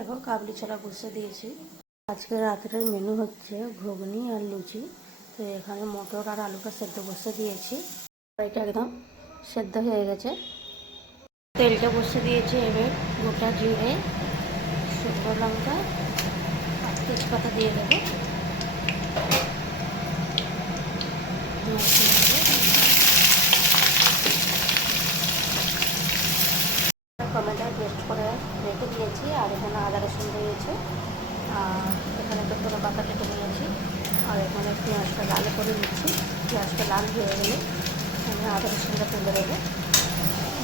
দেখো কাবলি ছোলা বসিয়ে দিয়েছি। আজকে রাতের মেনু হচ্ছে ঘুগনি আর লুচি। তো এখানে মটর আর আলুটা সেদ্ধ বসিয়ে দিয়েছি। এটা একদম সেদ্ধ হয়ে গেছে। তেলটা বসিয়ে দিয়েছি। এবার গোটা জিরে, শুকনো লঙ্কা আর তেজপাতা দিয়ে দেবো। টমেটো পেস্ট করে রেখে দিয়েছি। আর এখানে আদা রসুন দিয়েছি। আর এখানে ধনে পাতা কেটে নিয়েছি। আর এখানে পেঁয়াজটা লাল করে নিচ্ছি। পেঁয়াজটা লাল হয়ে গেলে আমি আদা রসুনটা তুলে দেবো।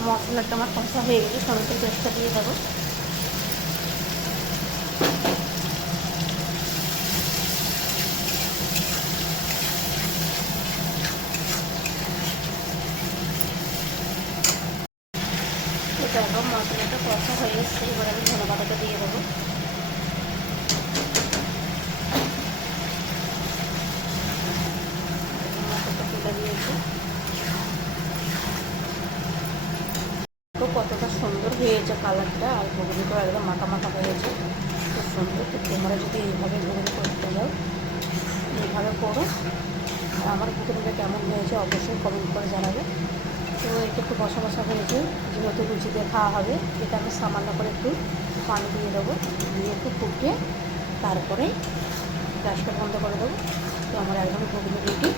মশলাটা আমার কষা হয়ে গেলে টমেটো পেস্টটা দিয়ে দেবো। এটা এখন মশলাটা কষা হয়ে এসছে। এবার আমি ধনে পাতাটা দিয়ে দেবো। মশলাটা তুলে দিয়েছি। কতটা সুন্দর হয়েছে কালারটা, আর ঘুগনিটাও একদম মাখা মাখা হয়েছে, খুব সুন্দর। তো তোমরা যদি এইভাবে ঘুগনি করতে যাও, এইভাবে করো। আর আমার ঘুগনিটা কেমন হয়েছে অবশ্যই কমেন্ট করে জানাবে। তো এটা একটু বসা বসা হয়েছে, যেহেতু লুচি দিয়ে খাওয়া হবে। এটা আমি সামান্য করে একটু পানি দিয়ে দেবো, দিয়ে একটু ফুটিয়ে তারপরে গ্যাসটা বন্ধ করে দেবো। তো আমার একদম ঘুগনি রেডি।